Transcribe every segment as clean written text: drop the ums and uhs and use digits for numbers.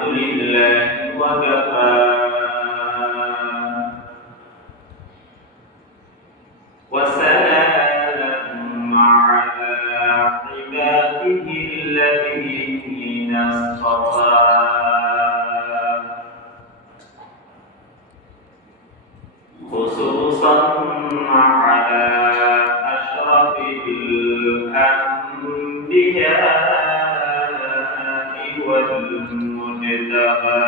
الحمد لله وكفى وسلام على عباده الذين اصطفى خصوصا على أشرف الأنبياء والمجتبى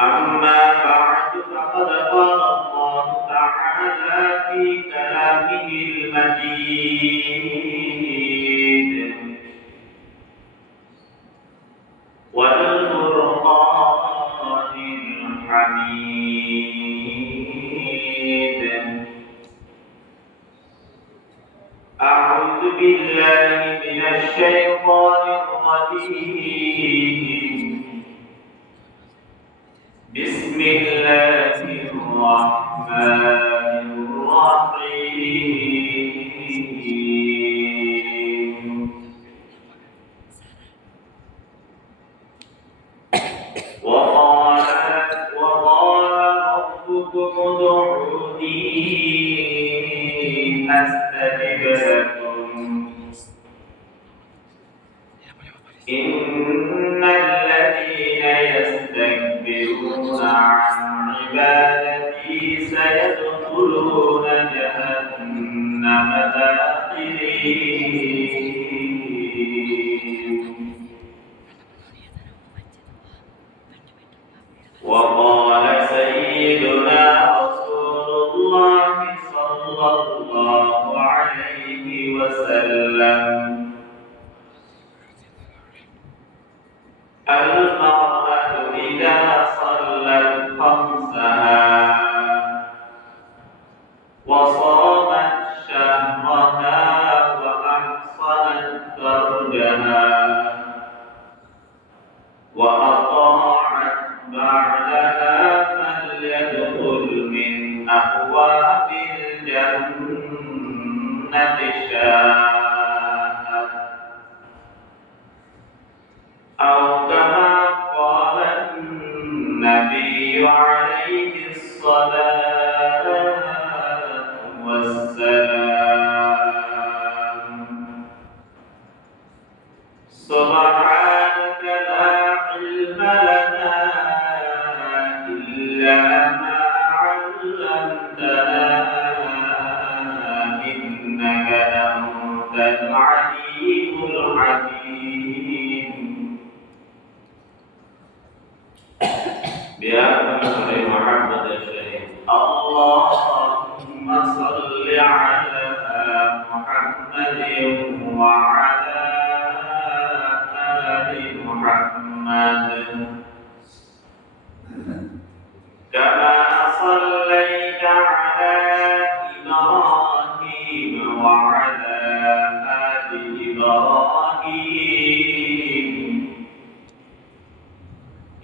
أما بعد فقد قال الله تعالى في كلامه المجيد والفرقان الحميد أعوذ بالله من الشيطان الرجيم بسم الله الرحمن الرحيم وقال ربكم ادعوني أستجب لكم إن الذين يستكبرون عن عبادتي سيدخلون جهنم داخرين وقال سيدنا رسول الله صلى الله عليه وسلم المرأة إذا صلت خمسها وصامت شهرها وأحصنت فرجها وأطاعت بعدها فليدخل من أبواب الجنة شاء أو كما قال النبي عليه الصلاة والسلام سبحانك لا علم لنا إلا ما علمتنا إنك أنت العليم الحكيم بأمر محمد الشريف اللهم صل على محمد وعلى آل محمد كما صليت على إبراهيم وعلى آل إبراهيم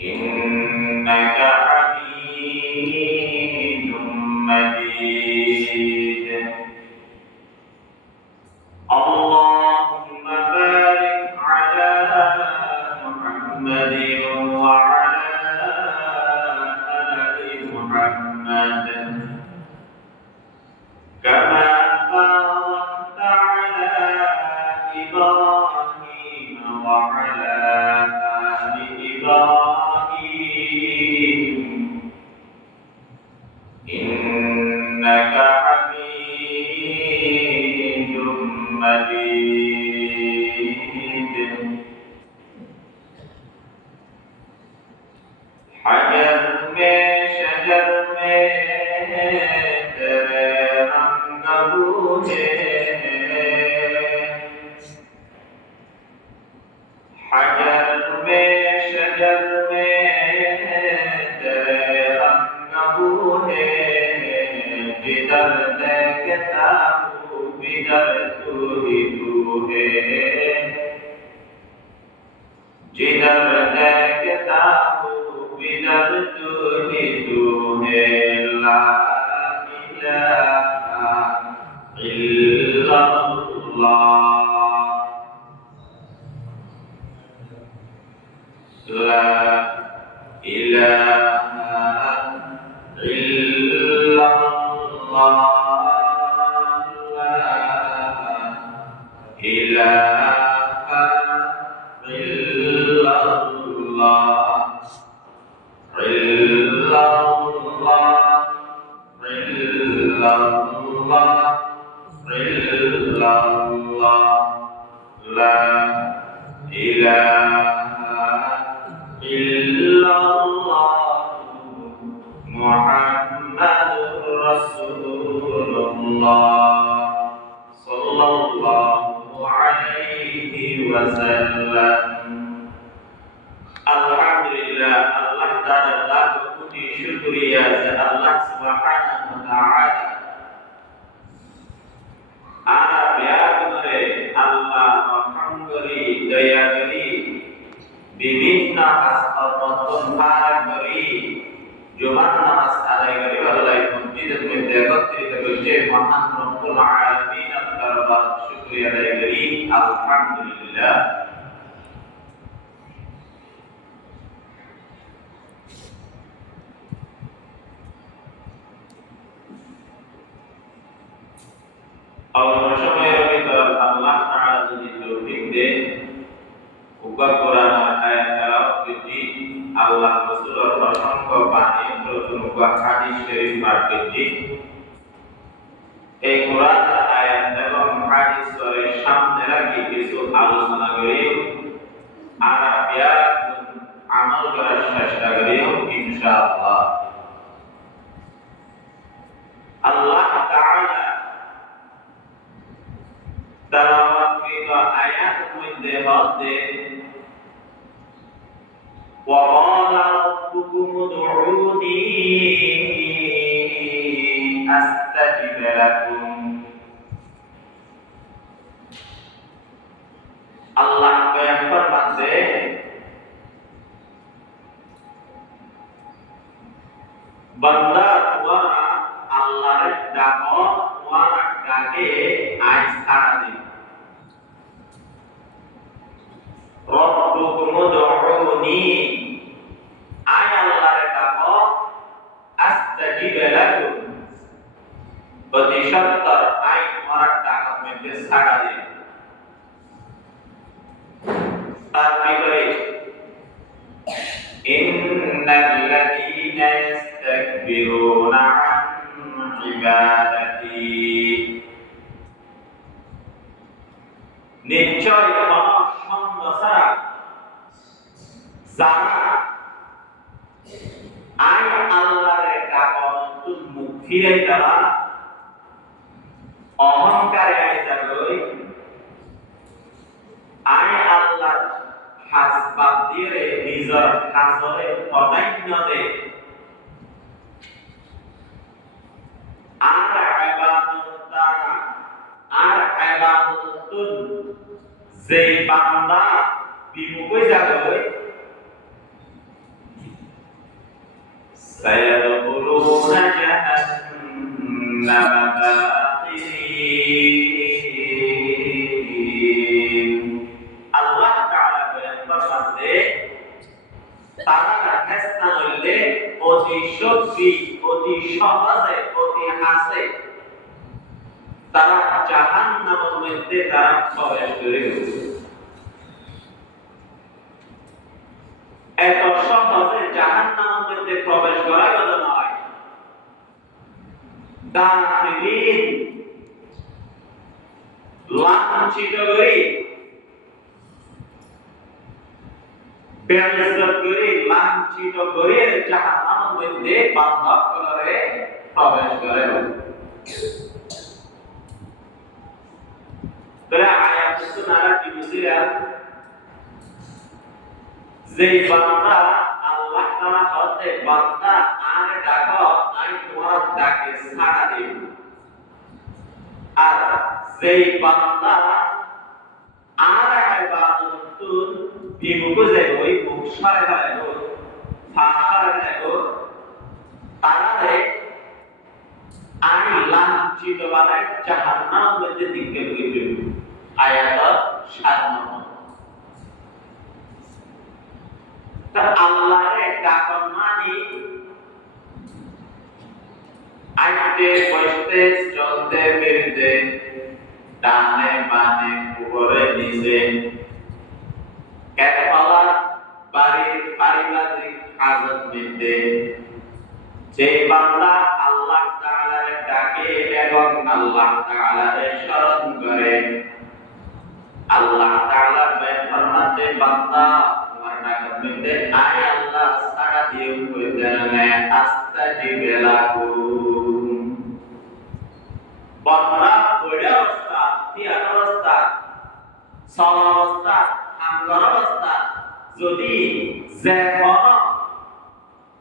إنك حميد مجيد اللهم بارك على محمد وعلى آل محمد كما باركت على إبراهيم وعلى آل إبراهيم إنك حميد مجيد حجر में शजर में तेरे रंग बूझे حجر में शजर में तेरे रंग बूझे जिधर देखता हूँ बिधर तू ही तू है जिधर देखता हूँ बिधर तू ही तू है ला इलाहा इल्लल्लाह ilaha illallah la ilaha illallah illallah illallah illallah la ilaha illallah Muhammadur Rasulullah sallallahu alaihi wasallam. Alhamdulillah, Allah Ta'ala laku puji syukriya Allah Subhanahu wa Ta'ala. Ana biarkan Allah rahmati daya beri bibitna kasatun harap beri Jumat namas adai beri walai masjid mendekat cerita berjaya Mahan Rabbul Alamin darbar syukriya daya beri Alhamdulillah. Allah Subhanahu wa Ta'ala Allah Ta'ala jadi taufik deh ubah Quran ayat kalau jadi Allah Rasul Rasul bani terus ubah hadis syarif marketing Quran ayat dalam hadis sore Syam lagi besok alusana geriu Arabia amal berasasda geriu insyaallah Allah Ta'ala dalam kita ayat mendebat wa qala rabbukum ud'uni astajib lakum. Allah berfirman banda tuara Allah dako tuara dake aisarati Rabbukum ud'uni ayat larikako astajib lakum berarti syartar ayat orang takut menjadi sadari tapi beri innal ladina yastakbiruna an ibadati নিশ্চয় মানুষ সন্ন্যাসারা যারা I আল্লাহর ডাকন মুখ ফিরে তারা অহংকারে I যাবে I আল্লাহর হাসবাদ দিয়ে নিজের হাজরে প্রাধান্য দে আর ইবাদত দ্বারা আর ইবাদতুন যেই বান্দা বিমুখ হয়ে যাবে সায়াদখুলুনা জাহান্নামা দাখিরিন আল্লাহ তাআলা বলেন ফরমাতে তারা রাস্তা হইলে অতি শক্তি অতি সহজে অতি হাসে তারা জাহান্নামের মধ্যে তারা প্রবেশ করে এত সহজে জাহান্নামের মধ্যে প্রবেশ করা কথা নয় দাখিলিন লাঞ্ছিত করে বেইজ্জত করে লাঞ্ছিত করে জাহান্নামের মধ্যে বান্ধব করে প্রবেশ করে Bila ayat itu nalar di Mesir, jadi bangsa Allah Taala kata bangsa ane dako, ane tuan dake sahadi. Ar jadi bangsa ane ibadat itu dibuku jadi buksara itu, fahar itu, tanah ane lanci tu balai jahannam menjadi begitu. Ayat 7 তা আল্লাহরে ডাকন মানি আইতে বসতে চলতে ফিরতে ডানে বামে উপরে নিচে একতলা বাড়ির পারিবারিক কাজত মিলতে যে বান্দা আল্লাহ তাআলার ডাকে এবং আল্লাহ তাআলার স্মরণ করে আল্লাহ তাআলা ফরমাতে বান্দা তোমার ডাকত মিলতে আয় আল্লাহ সাড়া দিয়ে কইতে না আস্তাজিব লাকুম বান্দা বড় অবস্থা তিয়ার অবস্থা সম অবস্থা আঙ্গর অবস্থা যদি যে কোন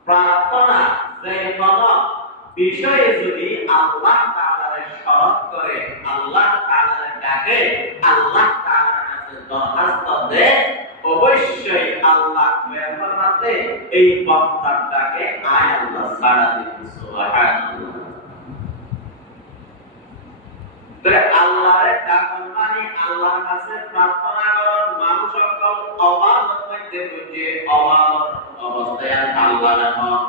প্রার্থনা যে কোন বিষয়ে যদি আল্লাহ তাআলার স্মরণ করে আল্লাহ তাআলার ডাকে আল্লাহ তাআলার কাছে দরখাস্ত দেয় অবশ্যই আল্লাহ ফরমাতে এই বান্দার ডাকে আয় আল্লাহ সাড়া দিবেন সুবহানাল্লাহ। তবে আল্লাহর ডাকন মানে আল্লাহর কাছে প্রার্থনা করুন মানুষ সকল অভাব মধ্যে বুঝে অভাব অবস্থায় আল্লাহর নাম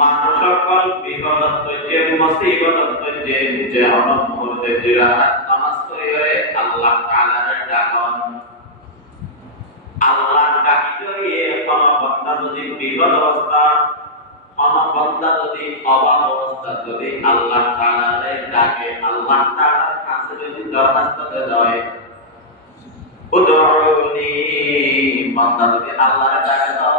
মানুষ সকল বিপদ বুঝে মুসিবত বুঝে যে অনব মুহূর্তে জিরাত নামাজ পড়ে আল্লাহ তাআলার ডাকন আল্লাহ ডাকিয়ে কোন বান্দা যদি বিপদ অবস্থা কোন বান্দা যদি অভাব অবস্থা যদি আল্লাহ তাআলার ডাকে আল্লাহ তাআলার কাছে যদি দরখাস্ত দেয় উদউনি বান্দা যদি আল্লাহর ডাকে দেয়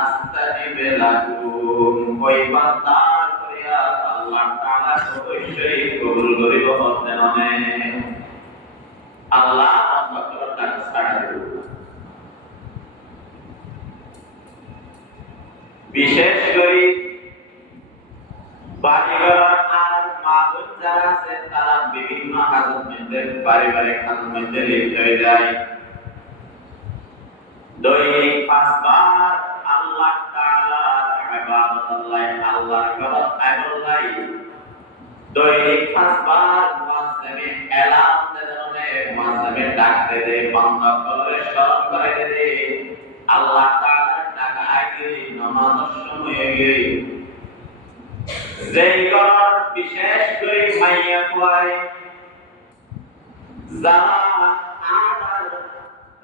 আস্তাজিব লাকুম ওই বান্দার করিয়া আল্লাহ তাআলা অবশ্যই কবুল করিব বলতে নয় আল্লাহ বান্দার ডাক সাড়া দিবে। বিশেষ করে বাড়িঘর আর মা বোন যারা আছে তারা বিভিন্ন কাজের মধ্যে পারিবারিক কাজের মধ্যে লিপ্ত হয়ে যায় দৈনিক 5 বার আল্লাহ তাআলার ইবাদত আল্লাহর ঘর আল্লাহ দৈনিক 5 বার মুয়াজ্জিনে এলান দেনে মুয়াজ্জিনে ডাকতে দে বান্দা করে স্মরণ করে দে আল্লাহ তাআলার ডাকা আগে নামাজের সময় আগে যেই ঘর বিশেষ করে মাইয়া কোয়ারে যারা আর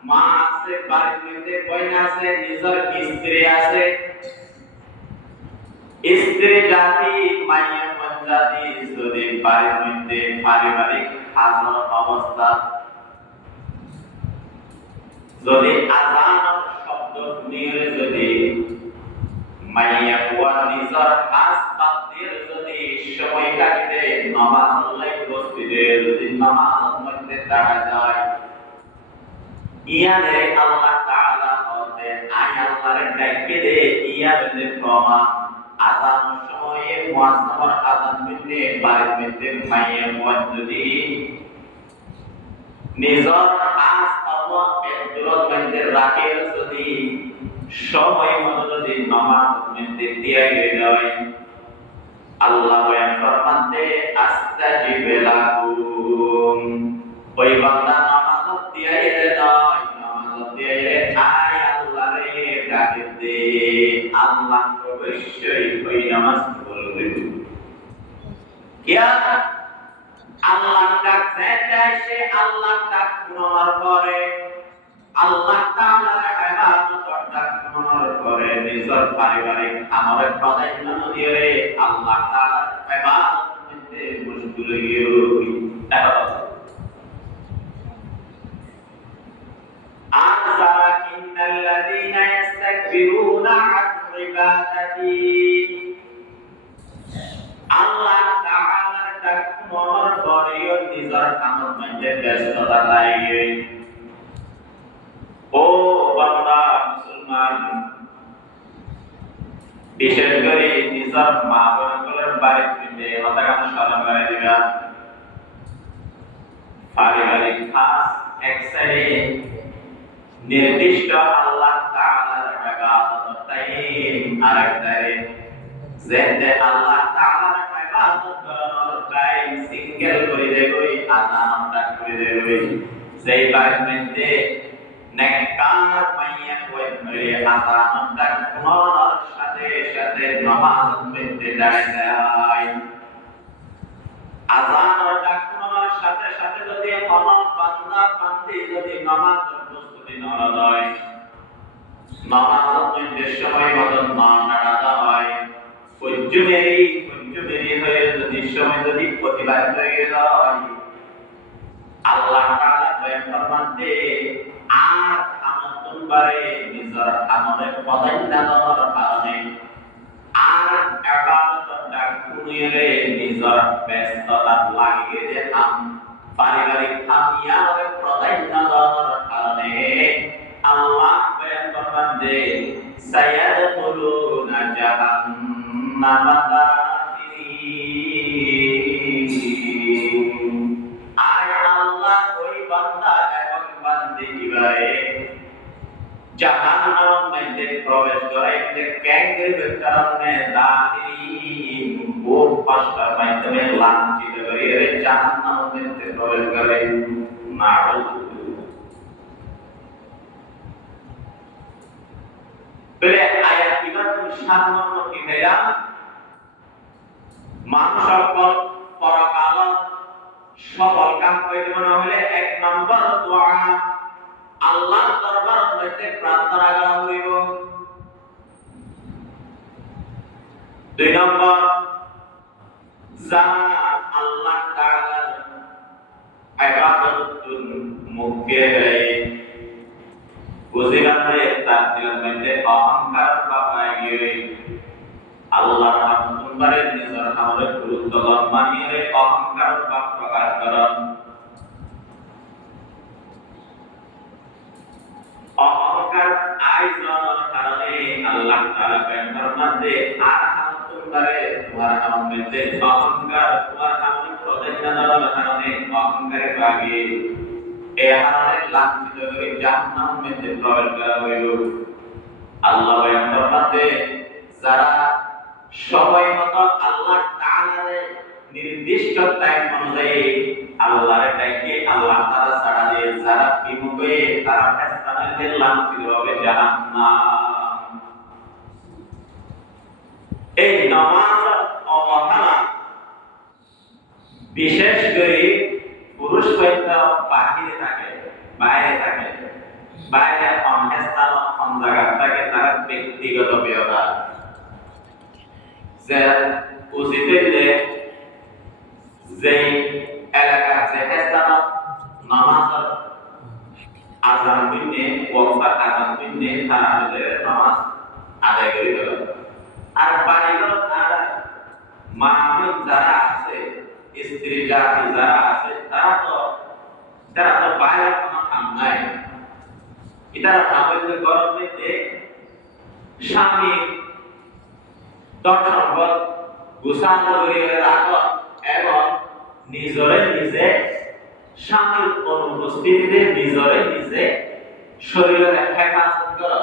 মা আছে বাড়িতে বোন আছে নিজের স্ত্রী আছে স্ত্রী জাতি মাইয়া বোন জাতি যদি বাড়িতে পারিবারিক হাজার অবস্থা যদি আযান শব্দ শুনিয়ে যদি মাইয়া বোন নিজের কাজ বাদ দিয়ে যদি সময় কাটিতে নামাজ পড়লে বসতে যদি নামাজ মধ্যে দাঁড়া যায় ইয়ারে আল্লাহ তাআলা হতে আয় আল্লাহর ডাকে দে ইয়ারে প্রমাণ আযান সময়ে মুয়াজ্জিনের আযান মিলে বাড়িতে মাইয়া বোন যদি নিজের কাজ অথবা দূরত মধ্যে রাখে যদি সময় মতো যদি নামাজ মধ্যে দিয়ে যায় আল্লাহ বয়ান ফরমাতে আস্তাজিব লাকুম ওই বান্দা নামাজ দিয়ে দেয় নামাজ দিয়ে আয় আল্লাহরে ডাকে দে আল্লাহ অবশ্যই ওই নামাজ কবুল কিয়া আল্লাহ ডাক সে আল্লাহ ডাক শোনার পরে আল্লাহ তাআলার ইবাদত ডাক শোনার পরে নিজের পারিবারিক আমলে প্রাধান্য দিয়ে আল্লাহ তাআলার ইবাদত মধ্যে মশগুল হয়ে আযরা ইন্নাল্লাযীনা ইস্তাকবিরুনা আন ইবাদাতি আল্লাহ তাআলার ডাক শোনার পরে নিজের কামের মধ্যে ব্যস্ততা লাগে ও বান্দা মুসলমান বিশেষ করে নিজের মা বোনদের বাড়িতে হতাকান স্মরণ করে দিবা পারিবারিক খাস এক সাইডে নির্দিষ্ট আল্লাহ তাআলার ইবাদত টাইম আরেক সাইডে যেতে আল্লাহ তাআলার ইবাদত করার টাইম সিঙ্গেল করে দেবই আযানটা করে দেবই সেই বাড়িতে নেককার মাইয়া এই আযানের ডাক শোনার সাথে সাথে নামাজ পড়তে দাঁড়ায় যায়। আযানের ডাক শোনার সাথে সাথে যদি কোনো বান্দা বান্দি যদি নামাজের প্রস্তুতি না নেয়, নামাজ পড়তে সময় মতো না দাঁড়াতে হয়, পঞ্চমেরি হয়ে যদি সময় যদি প্রতিবাদ হয়ে যায়, আল্লাহ তাআলা ফরমানতে আর আমতন বারে নিজের আমলে প্রাধান্য দেওয়ার কারণে আর ইবাদতটা কুনিয়ে নিজের ব্যস্ততা লাগিয়ে দেখাম পারিবারিক কামিয়াবে প্রাধান্য দেওয়ার কারণে আল্লাহ ফরমানতে সায়াদখুলুনা জাহান্নাম দাখিরিন। আর আল্লাহ ওই বান্দা এবং বান্দিকে জাহান্নামের মধ্যে প্রবেশ করাইতে কেঙ্গের কারণে দাখিরিন খুব কষ্টের মাধ্যমে লাঞ্ছিত করে জাহান্নামের মধ্যে প্রবেশ করে নাউযুবিল্লাহ। বলে আয়াত ইবাদ সাধারণ কি ভাইয়া মানুষ সকল পরকাল সফল কাম করতে মনে হলে এক নম্বর দোয়া আল্লাহর দরবার হইতে প্রার্থনা করা হইব। দুই নম্বর যা আল্লাহ তাআলার ইবাদতুন মুখে বুঝিলাতে তার দিলের মধ্যে অহংকার বাপায় গিয়ে আল্লাহর নামে নিজের নামের গুরুত্ব মানিয়ে অহংকার বা প্রকাশ করেন। অহংকার আয়োজনের কারণে আল্লাহ তাআলা পয়গম্বর মধ্যে আর হামতুল্লাহে তোমার নামের মধ্যে অহংকার তোমার নামে প্রদান দেওয়ার কারণে অহংকারে ভাগে এই হারানে লাঞ্ছিত করে জাহান্নামের মধ্যে প্রবেশ করা হইল। আল্লাহ পয়গম্বর মধ্যে যারা সময় মতো আল্লাহ তাআলার নির্দিষ্ট টাইম অনুযায়ী আল্লাহর ডাকে আল্লাহ তাআলা ছাড়া দিয়ে যারা বিমুখ হয়ে তারা স্থানে লাঞ্ছিত হবে জাহান্নাম। এই নামাজ অবহেলা বিশেষ করে পুরুষ পয়দা বাইরে থাকে বাইরে অন্য স্থান অন্য জায়গা থাকে তারা ব্যক্তিগত ব্যবহার যে উচিত যে এলাকার যে স্থান নামাজ আজান দিনে ওয়াক্ত আজান দিনে তারা নামাজ আদায় করে দেবে। আর বাড়িঘর আর মা যারা আছে স্ত্রী জাতি যারা আছে তারা তো বাইরে কোনো কাম নাই। এটারা আমাদের গর্ভে স্বামী সম্পদ গোছানো করে রাখা এবং নিজে স্বামীর অনুপস্থিতিতে নিজে শরীরের হেফাজত করা,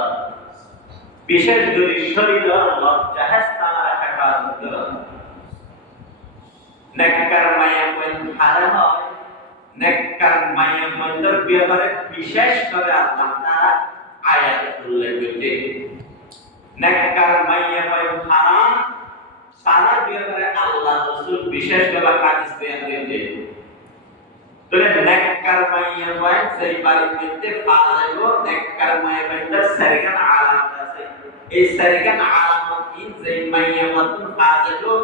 বিশেষ করে শরীরের লজ্জাস্থানের হেফাজত করা। নেককার মায়া হারা হয়, নেককার মায়া মন্দির ব্যাপারে বিশেষ করে আল্লাহ তাআলা আয়াত উল্লেখ করেছে। নেককার মায়া হারাম সারা ব্যাপারে আল্লাহ রাসূল বিশেষ করে হাদিস বয়ান করেছে। তবে নেককার মায়া সেই বাড়িতে পাওয়া যাবে নেককার মায়া সারিগান আলামত আছে। এই সারিগান আলামত কি যে মায়া মতন পাওয়া যাবে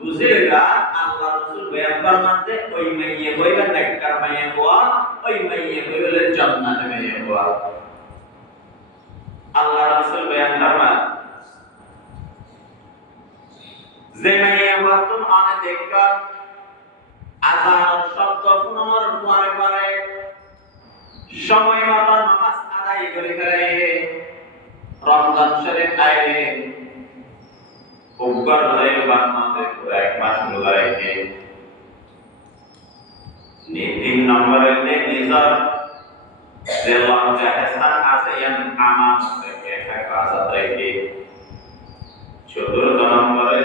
বুঝেগা আল্লাহ রাসূল বয়ান ফরমাতে ওই মাইয়ে হইবে নেককার মাইয়ে হওয়া, ওই মাইয়ে হইবে জান্নাতে মাইয়ে হওয়া। আল্লাহ রাসূল বয়ান ফরমান যে মাইয়ে হওয়া তুমি আনে দেখা আযানের শব্দ শোনার পরে সময় মতো নামাজ আদায় করে রমজান শরীফ আইলে উগ্র হয়ে বান্নাতে পুরো এক মাস রোজা রেখে তিন নম্বরে নিজের যে লজ্জাস্থান আছে আমানত থেকে হেফাজত রেখে চতুর্থ নম্বরে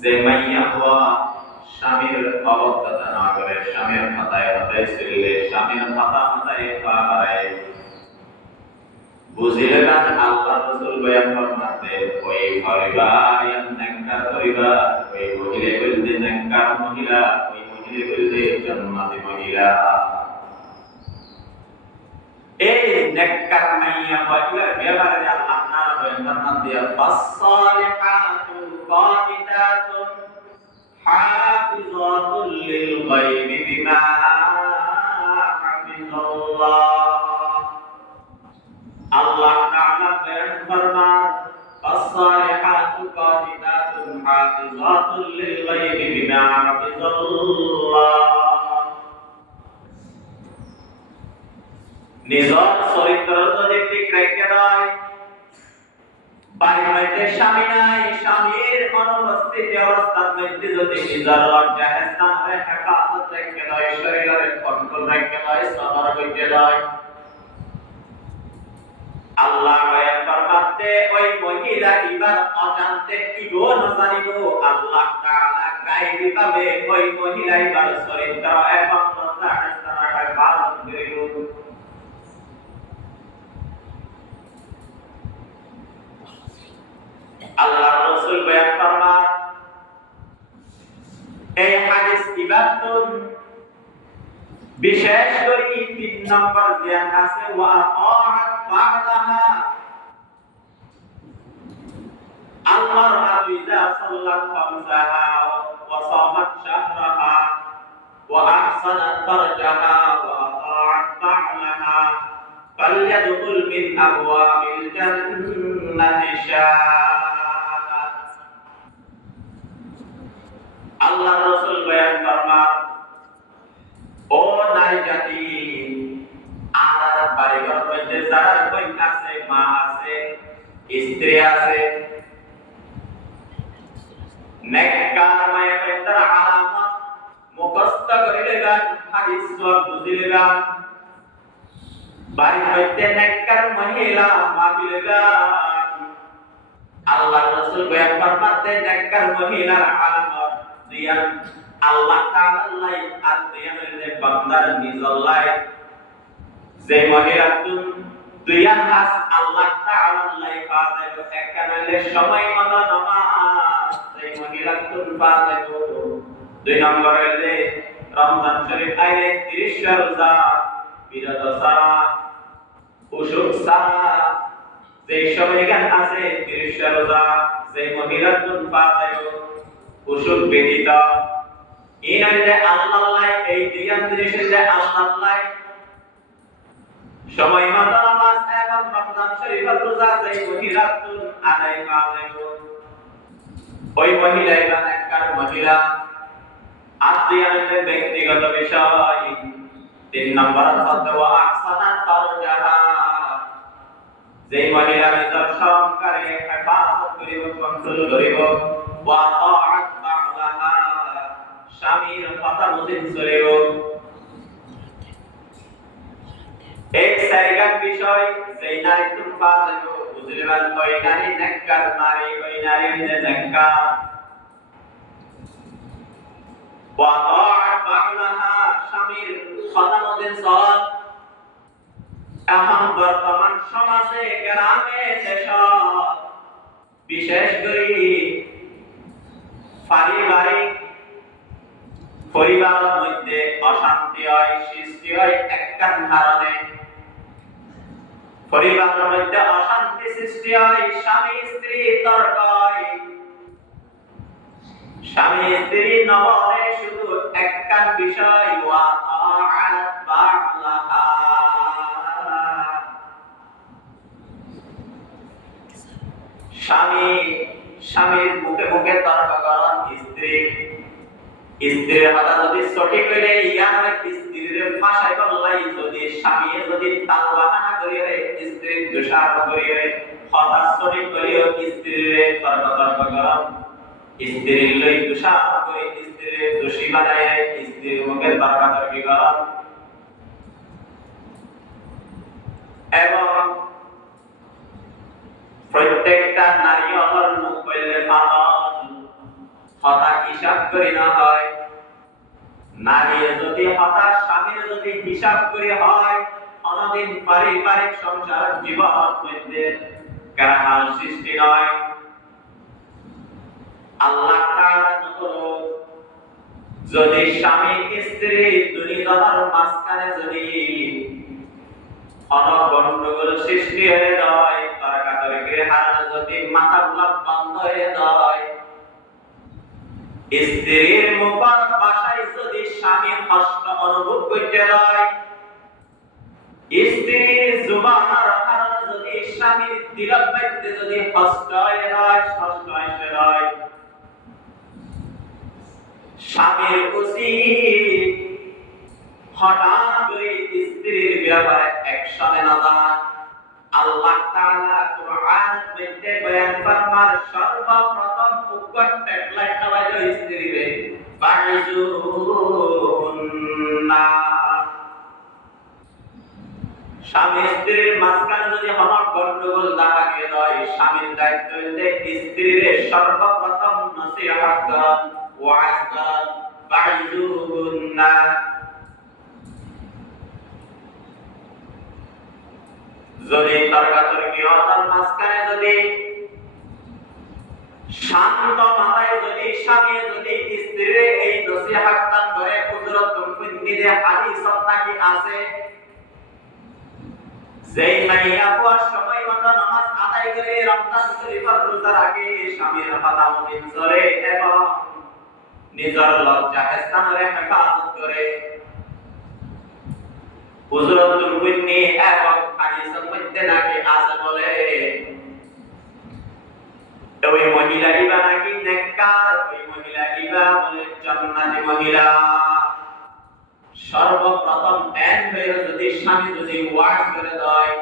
যে মাইয়া হওয়া স্বামীর অবজ্ঞা না করে স্বামীর মাথায় চললে স্বামীর মাথায় পা বাড়ায় বুঝিলেন আল্লাহ রাসূল বয়ান ফরমাতে ওই পরিবার নেককার পরিবার ওই মহিলা বলতে নেককার মহিলা ওই মহিলা বলতে জান্নাতি মহিলা এই নেককার মাইয়া মহিলার ব্যাপারে আল্লাহ তাআলা বয়ান ফরমাতে ফাসসালিহাতু কানিতাতুন হাফিজাতুল লিল গায়বি বিমা হাফিজাল্লাহ Allah Ta'ala berfirman as-salihatu qanitatun hafizatun lil ghaibi bima hafizallah নিজের চরিত্র যদি ঠিক রেখে দেয় বাড়িতে স্বামী নাই স্বামীর অনুপস্থিতি অবস্থার মধ্যে যদি নিজের লজ্জা স্থানে হেফাজত রেখে দেয় শরীরের কন্ট্রোল রেখে দেয় সবর রেখে দেয় আল্লাহ বয়ান ফরমাতে ওই মহিলা ইবার অজান্তে কি গো নজানিব আল্লাহ তাআলা গায়বী ভাবে ওই মহিলা ইবার চরিত্র এবং লজ্জা স্থানে হেফাজত করিব আল্লাহ রাসূল বয়ান ফরমান এই হাদিস ইবাদতুন বিশেষ করে 3 নম্বর জ্ঞান আছে ওয়া আতাআত বা'দাহা আল্লাহর হাবিবা সাল্লাল্লাহু খামসাহা ওয়া সামাত শাহরাহা ওয়া আহসানাত ফারজাহা ওয়া আতাআত বা'লাহা ফালইয়াদখুল মিন আবওয়াবিল জান্নাতি শাআত আল্লাহ রাসূল বয়ান ফরমান ও নারী জাতি আর বাড়িঘর মধ্যে যারা বোন আছে মা আছে স্ত্রী আছে নেককার মায়ের ভিতর আলামত মুখস্থ করিলেন হাদিস সব বুঝিলেন বাড়ির মধ্যে নেককার মহিলা মা বিলেন আল্লাহ রাসূল বয়ান ফরমাতে নেককার মহিলার আলামত দিয়ান আল্লাহ তাআলা আর দিয়ানের বান্দার নিজল্লাই যে মহিলা দুইয়ান হাস আল্লাহ তাআলা ফাযিল এককালে সময় মতো নামাজ সেই মহিলা ফাযিল দুই নম্বর হইলে রমজান শরীফ আইলে 30 রোজা বিরত সারা উশুক সারা যে সময় গান আছে 30 রোজা সেই মহিলা ফাযিল উশুক ব্যতীত ইনাইলে আল্লাহ এই দিয়ান জিনিসে আল্লাহ সময় মতো নামাজ এবং রমজান শরীফের রোজা সেই মহিলা আদায় করে ওই মহিলাই বা নেককার মহিলা আদিয়ানের ব্যক্তিগত বিষয় 3 নম্বর হচ্ছে ওয়া আহসানাত ফারজাহা যে মহিলা নিজের সংসারে হেফাজত করিব কন্ট্রোল করিব ওয়া তাআত বা'লাহা স্বামীর কথা বুঝে চলিব এক সাইগার বিষয় যেই নারী তুমি পাজো বুঝিলেন ওই নারী নেককার নারী ওই নারী নেককার ওয়া তাআত বা'লাহা স্বামীর কথা বুঝে চল এখন বর্তমান সমাজে গ্রামে দেশে বিশেষ করে পারিবারিক পরিবারের মধ্যে অশান্তি হয় সৃষ্টি হয় একটা কারণে পরিবারের মধ্যে অশান্তি সৃষ্টি হয় স্বামী স্ত্রী তর্ক হয় স্বামী স্ত্রী নবরে শুধু একটা বিষয় ওয়া তাআত বা'লাহা স্বামীর মুখে মুখে তর্ক করেন স্ত্রীর কথা যদি সঠিক হইলে ইয়ার স্ত্রীর ভাষায় বললাই যদি স্বামী যদি তাল বাহানা করিয়ে স্ত্রীর দোষারোপ করিয়ে কথা সঠিক করিয়ে স্ত্রীর তর্ক করেন স্ত্রীর লই দোষারোপ করে স্ত্রীর দোষী বানায় স্ত্রীর মুখে তর্কাতর্কি করেন এবং প্রত্যেকটা নারী অমর মুখ করলে হতা হিসাব করি না হয় নারী যদি হতা স্বামীর যদি হিসাব করে হয় কোনদিন পারিবারিক সংসার জীবন মধ্যে কারাহার সৃষ্টি নয়। আল্লাহ তাআলা যদি স্বামী স্ত্রী দুইজনের মাঝখানে যদি গন্ডগোল সৃষ্টি হয়ে যায়, তর্কাতর্কির হার যদি মাথাগুলা বন্ধ হয়ে যায়, স্ত্রীর মুখর ভাষায় যদি স্বামী কষ্ট অনুভব করতে যায়, স্ত্রীর জুবানের কারণে যদি স্বামীর দিলের মধ্যে যদি কষ্ট হয়ে যায়, স্বামীর উচিত হঠাৎ করে স্ত্রীর ব্যাপারে অ্যাকশনে না যাওয়া। আল্লাহ তাআলা কুরআন মধ্যে বয়ান ফরমান সর্বপ্রথম উক্ত ট্যাগলাইনটা হলো স্ত্রীরে বা'জুন্না। স্বামী স্ত্রীর মাঝখানে যদি গন্ডগোল দেখা গিয়ে হয়, স্বামীর দায়িত্ব হইতে স্ত্রীরে সর্বপ্রথম নসিহত করা, ওয়াজ করা, বা'জুন্না। যদি তর্কাতর্কি হওয়ার মাঝখানে যদি শান্ত মাথায় যদি স্বামী যদি স্ত্রীর এই নসিহত দান করে, হুজুরত মুফতিদের হাদিসত নাকি আছে, যেই মাইয়া হওয়ার সময় মতো নামাজ আদায় করে রমজান শরীফের রোজার আগে স্বামীর কথা মতো চলে এবং নিজের লজ্জা স্থানের হেফাজত করে, হুজুরত মুফতি এবং হাদিসের মধ্যে নাকি আছে বলে ওই মহিলা ইবা নাকি নেককার, ওই মহিলা ইবা বলে জান্নাতি মহিলা। সর্বপ্রথম ধ্যান হয়ে যদি স্বামী যদি ওয়াজ করে দেয়,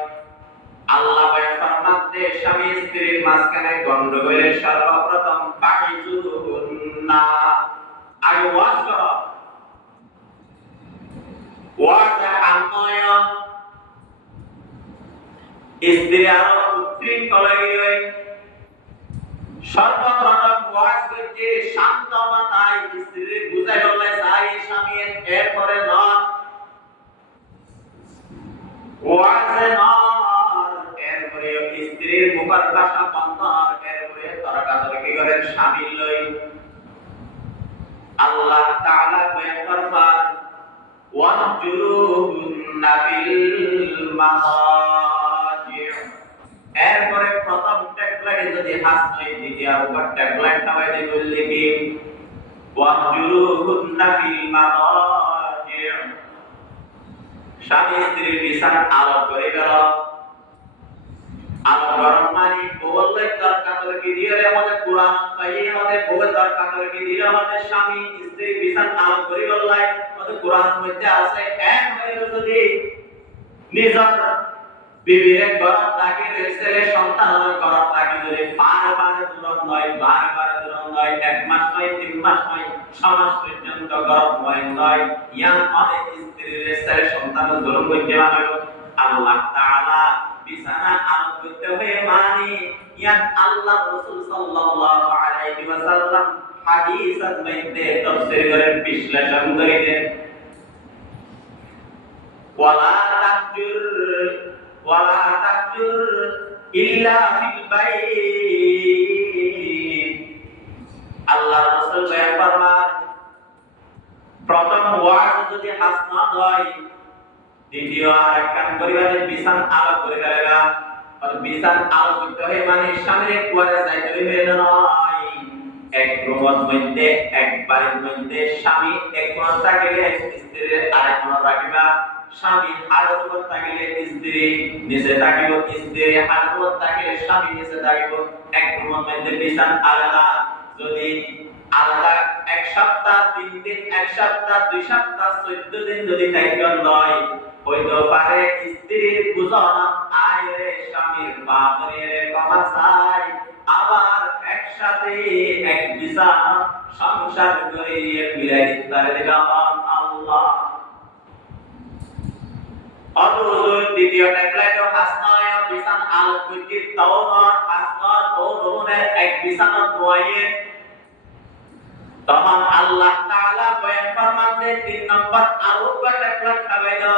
আল্লাহ ফরমাতে স্বামী স্ত্রীর মাঝখানে গন্ডগোলের সর্বপ্রথম বা'জুন্না, আগে ওয়াজ করো, ওয়াজ আময় স্ত্রী আরো উচ্ছৃঙ্খল হয়ে সর্বপ্রথম ওয়াজ করছে শান্ত মাথায় স্ত্রীর বুঝাই বললে চাই স্বামী, এরপরে নয় ওয়াজে নয়, এরপরে স্ত্রীর মুখের ভাষা বন্ধ, এরপরে তর্কাতর্কি করে স্বামী লই। আল্লাহ তাআলা বয়ান ফরমান ওয়াহজুরুহুন্না ফিল মাযাজি। এরপরে প্রথম ট্যাগলাইনে যদি হাসনাই দ্বিতীয় উপর ট্যাগলাইনটা বাইরে বললে কি ওয়াহজুরুহুন্না ফিল মাযাজি, স্বামী স্ত্রীর বিছানা আলাপ করে গেল। আলাপ করার মানে বললে তর্কাতর্কি দিয়ে আমাদের কোরআন পাইয়ে আমাদের বলে তর্কাতর্কি দিলে আমাদের স্বামী স্ত্রী বিছানা আলাপ করে বললে আমাদের কোরআন মধ্যে আছে এক হয়ে যদি নিজের বিবিরে গরম রাখি, ছেলে সন্তানের গরম রাখি যদি বারবার দুরন নয়, এক মাস নয়, 3 মাস নয়, 6 মাস পর্যন্ত গরম নয়, ইয়ান অনেক স্ত্রীর ছেলে সন্তানের জন্ম করতে পারবে। আল্লাহ তাআলা বিছানা আলাপ করতে হয়ে মানে ইয়ান আল্লাহ রাসূল সাল্লাল্লাহু আলাইহি ওয়াসাল্লাম হাদিসের মধ্যে তাফসীর করে বিশ্লেষণ করে দেন, ওয়ালা তাহজুর ইল্লা ফিল বাইত। আল্লাহ রাসূল বয়ান ফরমান প্রথম ওয়াজ যদি হাসনা হয়, দ্বিতীয় আরেকখান পরিবারের বিছান আলাপ করে গেলেগা, আর বিছান আলাপ করতে হয় মানে স্বামীর কুয়ারে যাইতে হইবে নয়, এক রুমের মধ্যে এক বাড়ির মধ্যে স্বামী এক কোণ থাকিলে স্ত্রীর আরেক কোণ রাখিবা, স্বামী হাড়ের উপর থাকিলে স্ত্রী নিচে থাকিব, স্ত্রী হাড়ের উপর থাকিলে স্বামী নিচে থাকিব, এক রুমের মধ্যে বিছান আলাদা। যদি আলাদা এক সপ্তাহ 3 দিন, এক সপ্তাহ 2 সপ্তাহ 14 দিন যদি থাইকন নয়, হইতো পারে স্ত্রীর বুঝন আয় রে স্বামীর বাপরে কমা চাই, আবার একসাথে এক বিছানা সংসার করে মিলাই দিতে দিলাম আল্লাহ। অথচ দ্বিতীয় ট্যাগলাইন হাসনায় বিছান আল কুতি তাওরাত হাসনার তাওরুনে এক বিছানা দোয়ায়ে, তখন আল্লাহ তাআলা বয়ান ফরমাতে 3 নম্বর আরো ট্যাগলাইন খাবাইলো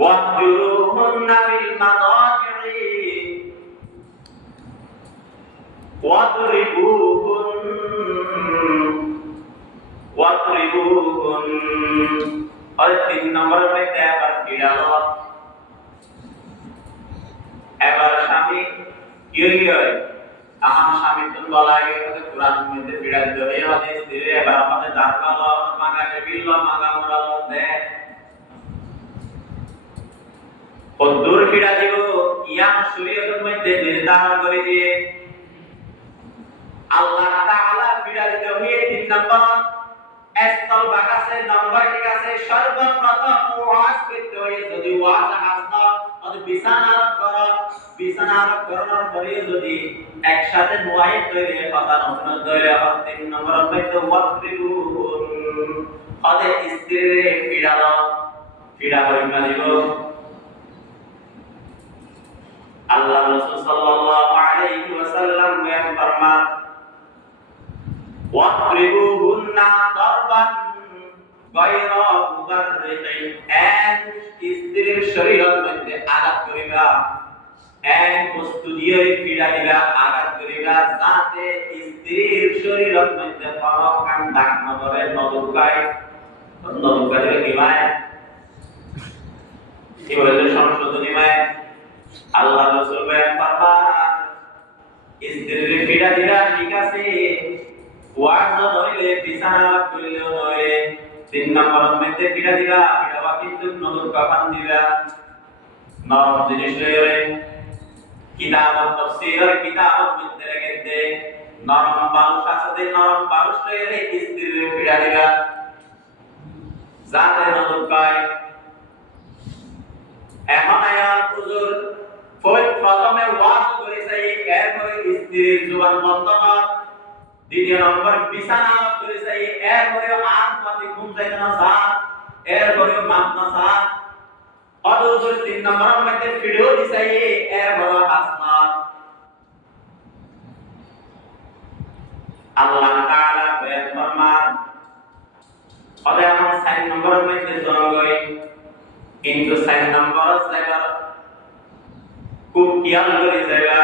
ওয়াহজুরুহুন্না ফিল মাদাজি'i ওয়াদরিবুহুন আর 3 নম্বরের মধ্যে আবার ফিরালো এবার স্বামী কি হয় আমার স্বামী তো বলা গেছে কোরআন মধ্যে ফিরা দিতে হবে হাদিস দিয়ে এবার আমাদের দাঁড়ালো মাগাকে বিল্ল মাগা মোরালো দে কদ্দুর ফিরা দিব ইয়াম শরীয়তের মধ্যে নির্ধারণ করে দিয়ে আল্লাহ তাআলা ফিরা দিতে হবে 3 নম্বর স্থল বাগাসের নম্বর ঠিক আছে সর্বপ্রথম ওয়াজ করতে হয় যদি ওয়াজ আসনা অথবা বিছানা আরোপ করার পরে যদি একসাথে মুআইদ তৈরি কথা নতুন তৈরি আবার 3 নম্বর মধ্যে ওয়াকরিবুন আদে স্ত্রীরে ফিরা করিবা দিব আল্লাহ রাসূল সাল্লাল্লাহু আলাইহি ওয়াসাল্লাম বয়ান ফরমান ওয়াকরিবুহুন্না দারবান গায়রা মুবাররিকিন এন্ড স্ত্রীর শরীরের মধ্যে আঘাত করিবা এক বস্তু দিয়ে পীড়া দিবা আঘাত করিবা যাতে স্ত্রীর শরীরের মধ্যে কোনো কান দাগ না ধরে নদুকায় দিলে কি হয় কি বলে সংশোধনী হয় আল্লাহ রাসূল বয়ান ফরমান স্ত্রীর পীড়া দিবা ঠিক আছে ওয়াজ নইলে বিছানা করিলেও নইলে 3 নম্বর মধ্যে পীড়া দিবা পীড়াবা কিন্তু নদুর কাফান দিবা নরম জিনিস লইলে কিতাব তাফসীরের কিতাব মধ্যে লেখেতে নরম বালুশ আছে নরম বালুশ লইলে স্ত্রীর পীড়া দিবা যাতে নদুর পায় এখন আয়াত হুজুর প্রথমে ওয়াজ করেছে এরপরে স্ত্রীর জবান বন্ধ কর দ্বিতীয় নম্বর বিছানা করেছে এরপরে আজ পাতি ঘুম যাইতে না সা এরপরে মাপ না সা অদুজুর 3 নম্বর মধ্যে ভিডিও দিছে এরপরে হাসনা আল্লাহ তাআলা বয়ান ফরমান ওদের আমার 4 নম্বরের মধ্যে জনগই কিন্তু 4 নম্বর জায়গা খুব খেয়াল করে জায়গা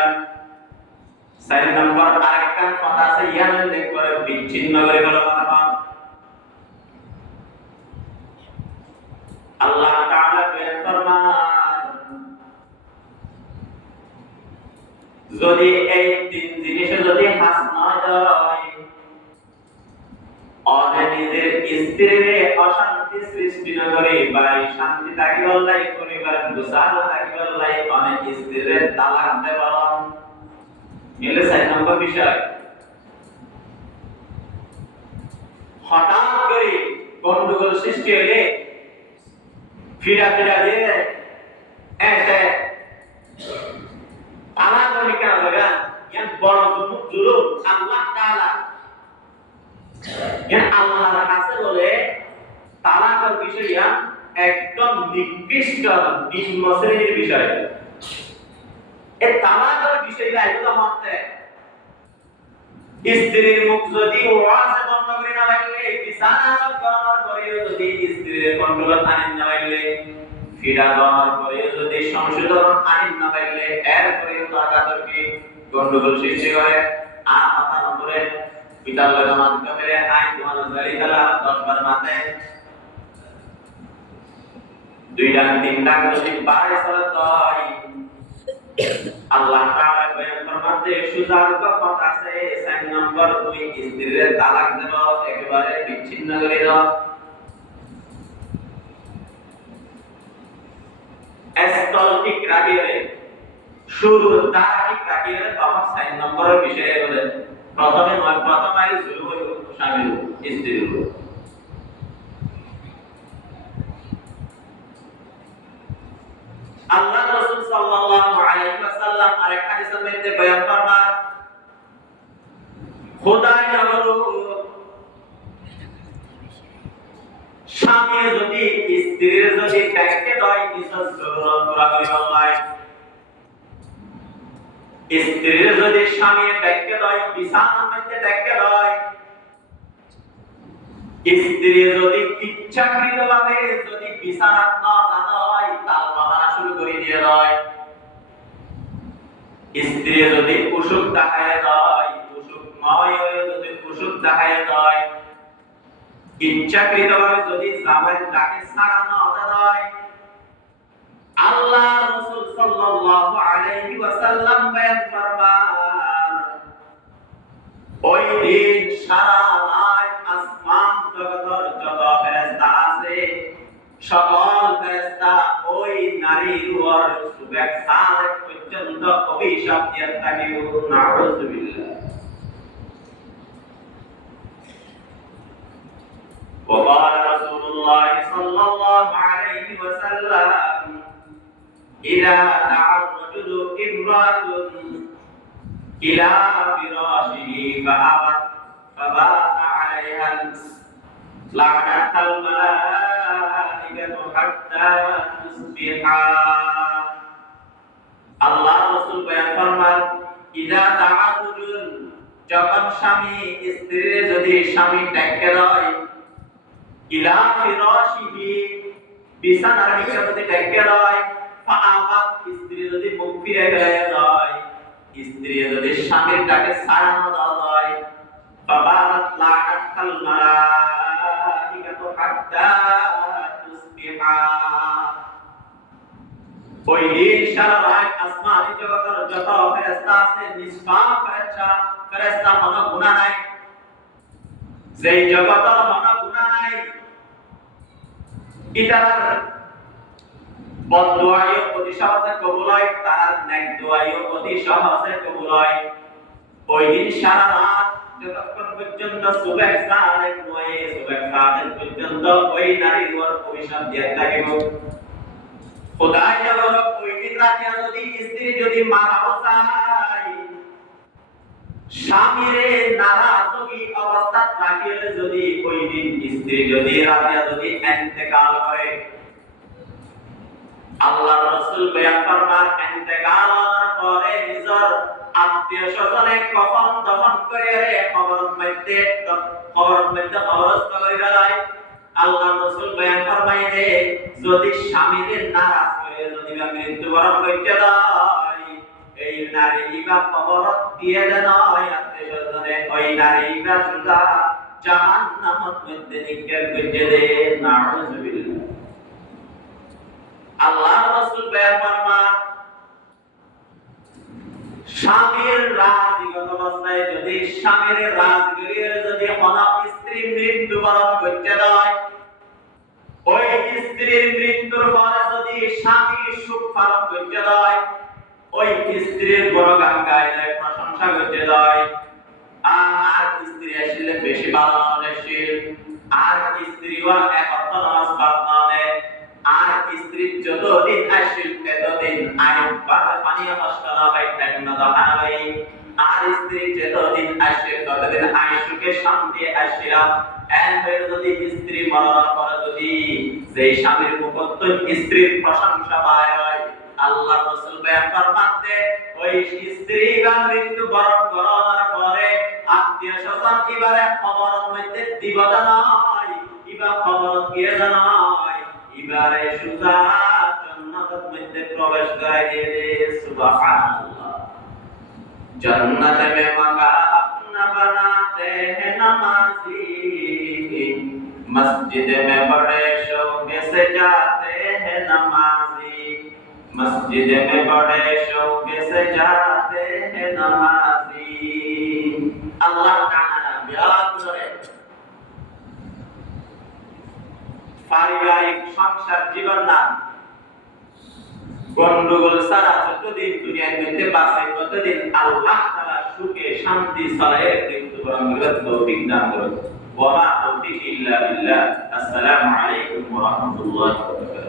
4 নম্বর আরেকটা কথা আছে ইয়ান দেখবে বিচ্ছিন্ন করে বলা কথা আল্লাহ তাআলা বয়ান ফরমান যদি এই 3 জিনিসে যদি হাস না হয় অনে নিজের স্ত্রীর অশান্তি সৃষ্টি না করে বাই শান্তি থাকিবার লাই পরিবার গুছালো থাকিবার লাই অনে স্ত্রীর তালাক দেবন এলে 4 নম্বর বিষয় হঠাৎ করে গন্ডগোল সৃষ্টি হলে ফিরা দিয়ে এসে তালাক করে কেন জায়গা ইয়ান বড় জুলুম আল্লাহ তাআলা ইয়ান আল্লাহর কাছে বলে তালাকের বিষয়টা একদম নিকৃষ্ট নিম্ন শ্রেণীর বিষয় এই তালাকের বিষয়টা এগুলো হচ্ছে স্ত্রীর মুখ যদি ওয়াজে বন্ধ করে না পাইলে বিছানা করার পরেও যদি স্ত্রীর কন্ট্রোল আনেন না পাইলে ফিরা দেওয়ার পরেও যদি সংশোধন আনেন না পাইলে এরপরেও তাকাতর্কি গন্ডগোল সৃষ্টি করে আর মাথা নম্বরে বিদ্যালয়ের মাধ্যমে আইন 2010 বার মাতে 2 ডান 3 ডান যদি বাড়ে চলে হয় আল্লাহ তাআলা বয়ান ফরমাতে সুজার কথা আছে 4 নম্বর তুই স্ত্রীর তালাক দেব একেবারে বিচ্ছিন্ন করে দাও স্থল ঠিক রাখিয়ে শুরু দ্বার ঠিক রাখিয়ে তখন 4 নম্বরের বিষয়ে বলে প্রথমে আইলে শুরু হইল স্বামীর স্ত্রীর আল্লাহ রাসূল সাল্লাল্লাহু আলাইহি ওয়াসাল্লাম আরেক হাদিসের মধ্যে বয়ান ফরমান খোদাই নবরু স্বামী যদি স্ত্রীর যদি ডাকে দেয় কিছু জরুরত পুরা করিবার লাই স্ত্রীর যদি স্বামী ডাকে দেয় বিছানার মধ্যে ডাকে দেয় স্ত্রী যদি ইচ্ছাকৃতভাবে যদি বিছানা না জানা হয় তার বাহানা শুরু করে দিয়ে দেয়। স্ত্রী যদি অসুখ দেখায় দেয়, অসুখ নয় যদি অসুখ দেখায় দেয়, ইচ্ছাকৃতভাবে যদি জামাইয়ের ডাকে সাড়া না দেয়, আল্লাহ রাসূল সাল্লাল্লাহু আলাইহি ওয়াসাল্লাম বয়ান ফরমান ওই দিন সারা রাত আসমান জগতের যত ফেরেশতা আছে সকল ফেরেশতা ওই নারীর উপর সুবেক সালেক পর্যন্ত অভিশাপ দিয়ে থাকিব। নাউযুবিল্লাহ। وقال رسول الله صلى الله عليه وسلم إذا دعا الرجل امرأة إلى فراشه فأبت فبات عليها لعنتها الملائكة حتى تصبح। আল্লাহ রাসূল বয়ান ফরমান ইদা দাআ রাজুল, যখন স্বামী স্ত্রীর যদি স্বামী ডাকে দেয়, ইলা ফিরাশিহি, বিছানার নিচে যদি ডাকে দেয়, ফাআবাত, স্ত্রী যদি মুখ ফিরে দেয়, স্ত্রী যদি স্বামীর ডাকে সাড়া না দেয়, ফাবারাত লা'নাতাল মালাইকাতু হাত্তা তুসবিহা। ওই দিন সারা রাত আসমানি জগতের যত ফেরেশতা আছে নিষ্পাপ ফেরেশতা কোনো গুনাহ নাই, যেই জগতের কোনো গুনাহ নাই, ইতার বদদুআও অতি সহজে কবুল হয়, তার নেক দোয়াও অতি সহজে কবুল হয়। ওই দিন সারা রাত যতক্ষণ পর্যন্ত সুবহ সালেক নয়, সুবহ সালেক পর্যন্ত ওই নারীর উপর অভিশাপ দিয়ে থাকিব। খোদাই বলো ওই দিন রাতে যদি স্ত্রী যদি মারাও যায়, স্বামীরে নারাজগি অবস্থা রাখিলে যদি ওই দিন স্ত্রী যদি রাতে যদি ইন্তেকাল করে, আল্লাহ রাসূল বয়ান ফরমান ইন্তেকালের পরে নিজের আত্মীয়-স্বজনে কফন দফন করে কবরের মধ্যে কবরস্থ করে ফেলায়। আল্লাহ রাসূল বয়ান ফরমাইলে যদি স্বামীদের নারাজ করে যদি মৃত্যুবরণ করতে দেয়, এই নারী বা কবরত দিয়ে দেন আত্মীয়-স্বজনে, ওই নারী বা সুজা জাহান্নামের মধ্যে নিক্ষেপ করে দেয়। নাউযুবিল্লাহ। আল্লাহ রাসূল বয়ান ফরমান স্বামীর রাজীগত অবস্থায় যদি স্বামীর রাজগিরিয়ে যদি কোনো স্ত্রী মৃত্যুবরণ করতে দেয়, ওই স্ত্রীর মৃত্যুর পরে যদি স্বামী সুখ পালন করতে দেয়, ওই স্ত্রীর গুণগান গাইলে প্রশংসা করতে দেয়, আর স্ত্রী আসলে বেশি ভালো নলেশীল, আর স্ত্রীও এক অর্থ নামাজ পালনে, আর স্ত্রী যতদিন আসিল ততদিন আইন পানীয় মশলা বাইটাই না দহানাই, আর স্ত্রী যতদিন আসিল ততদিন আইন সুখে শান্তি আসিলা। এর যদি স্ত্রী মরার পরে যদি যেই স্বামীর মুখত স্ত্রীর প্রশংসা পায় হয়, আল্লাহ রাসূল বয়ান ফরমাতে ওই স্ত্রী বা মৃত্যু বরণ করার পরে আত্মীয়-স্বজন ইবারে খবরের মধ্যে দিব নয়, ইবা খবর দিয়ে নয়, ইবারে সুজা জান্নাতের মধ্যে প্রবেশ করাইয়ে দে। সুবহানাল্লাহ। जन्नत में मका अपना बनाते हैं नमाजी, मस्जिद में बड़े शौक से जाते हैं नमाजी, मस्जिद में बड़े शौक से जाते हैं नमाजी। अल्लाह ताआला बियाद करे पारिवारिक संसार जीवन ना গন্ডগোল ছাড়া যতদিন দুনিয়ার মধ্যে বাঁচে ততদিন আল্লাহ তাআলা সুখে শান্তি ছড়ায় মৃত্যুবরণ করার তৌফিক দান করুন। ওয়া মা তৌফিক ইল্লা বিল্লাহ। আসসালামু আলাইকুম ওয়া রাহমাতুল্লাহি ওয়া বারাকাতুহু।